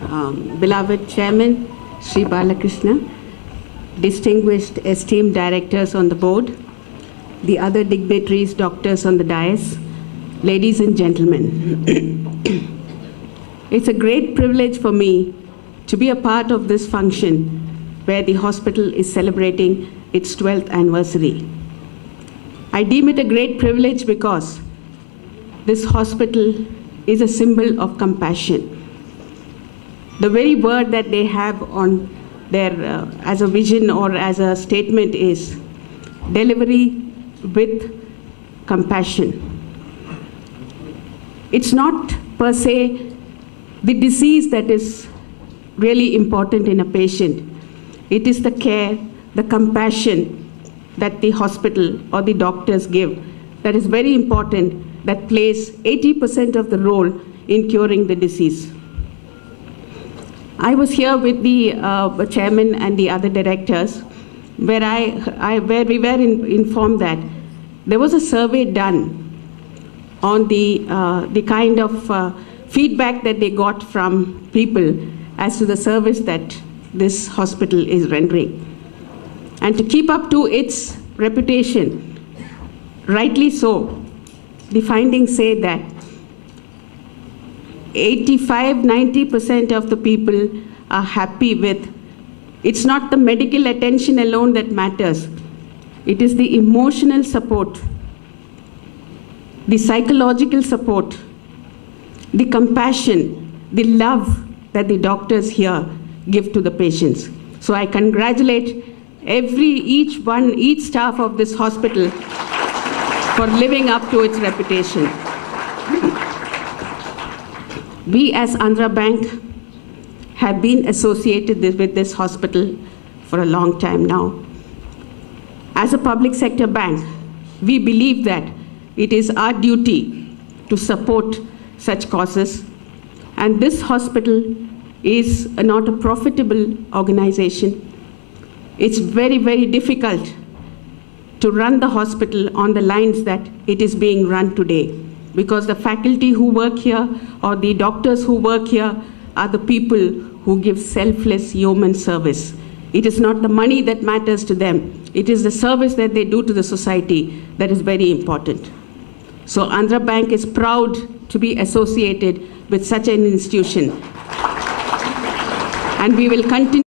Beloved Chairman, Sri Balakrishna, distinguished esteemed directors on the board, the other dignitaries, doctors on the dais, ladies and gentlemen. It's a great privilege for me to be a part of this function where the hospital is celebrating its 12th anniversary. I deem it a great privilege because this hospital is a symbol of compassion. The very word that they have on their, as a vision or as a statement is delivery with compassion. It's not per se the disease that is really important in a patient. It is the care, the compassion that the hospital or the doctors give that is very important, that plays 80% of the role in curing the disease. I was here with the chairman and the other directors where we were informed that there was a survey done on the kind of feedback that they got from people as to the service that this hospital is rendering. And to keep up to its reputation, rightly so, the findings say that 85–90% of the people are happy with. It's not the medical attention alone that matters. It is the emotional support, the psychological support, the compassion, the love that the doctors here give to the patients. So I congratulate each staff of this hospital for living up to its reputation. We as Andhra Bank have been associated with this hospital for a long time now. As a public sector bank, we believe that it is our duty to support such causes, and this hospital is not a profitable organization. It's very, very difficult to run the hospital on the lines that it is being run today, because the faculty who work here or the doctors who work here are the people who give selfless human service. It is not the money that matters to them. It is the service that they do to the society that is very important. So Andhra Bank is proud to be associated with such an institution. And we will continue